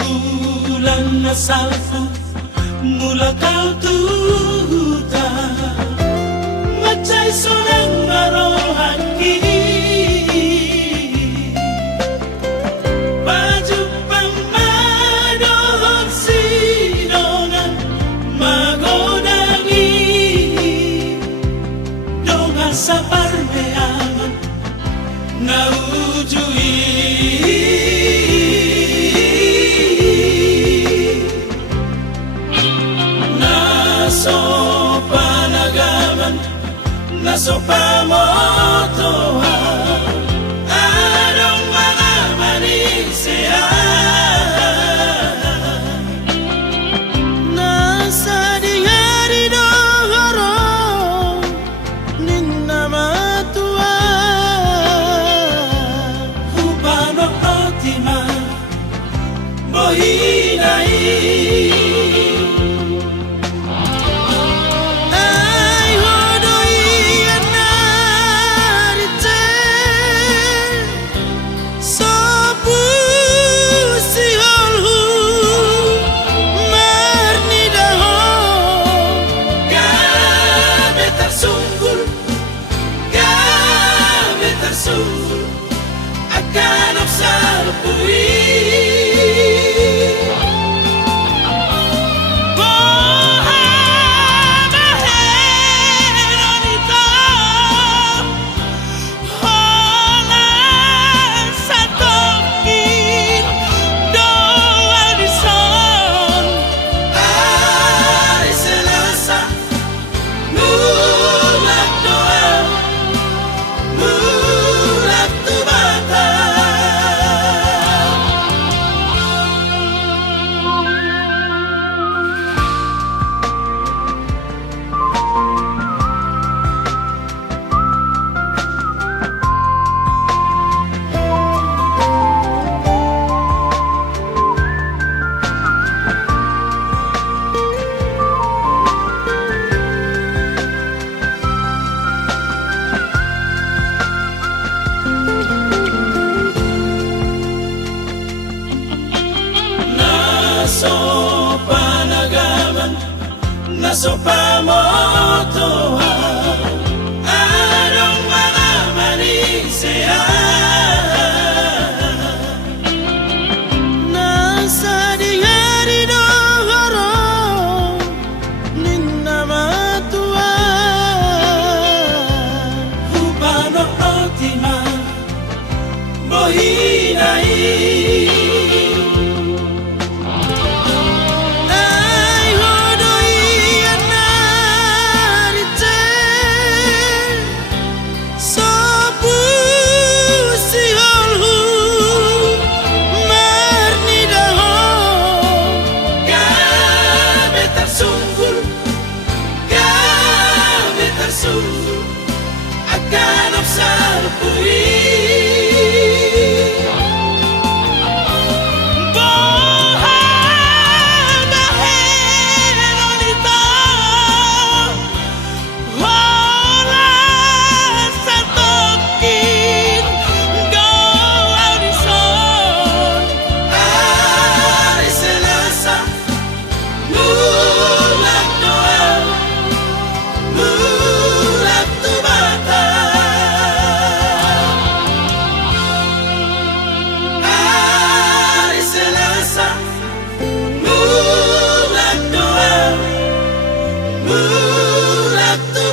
bulan asalku mula kau tuta macai sonang marohaki baju pamadohon sidongan magodangi donga sapar meaman naujui naso pamotoha adong mga manisya nasa dingari dohoro ninna matua hupano otima mohinai akan observui naso pamotoha adong mga manisya nasa dingari dohoro ninna matua hupano otima mohinai akan observui bulat tu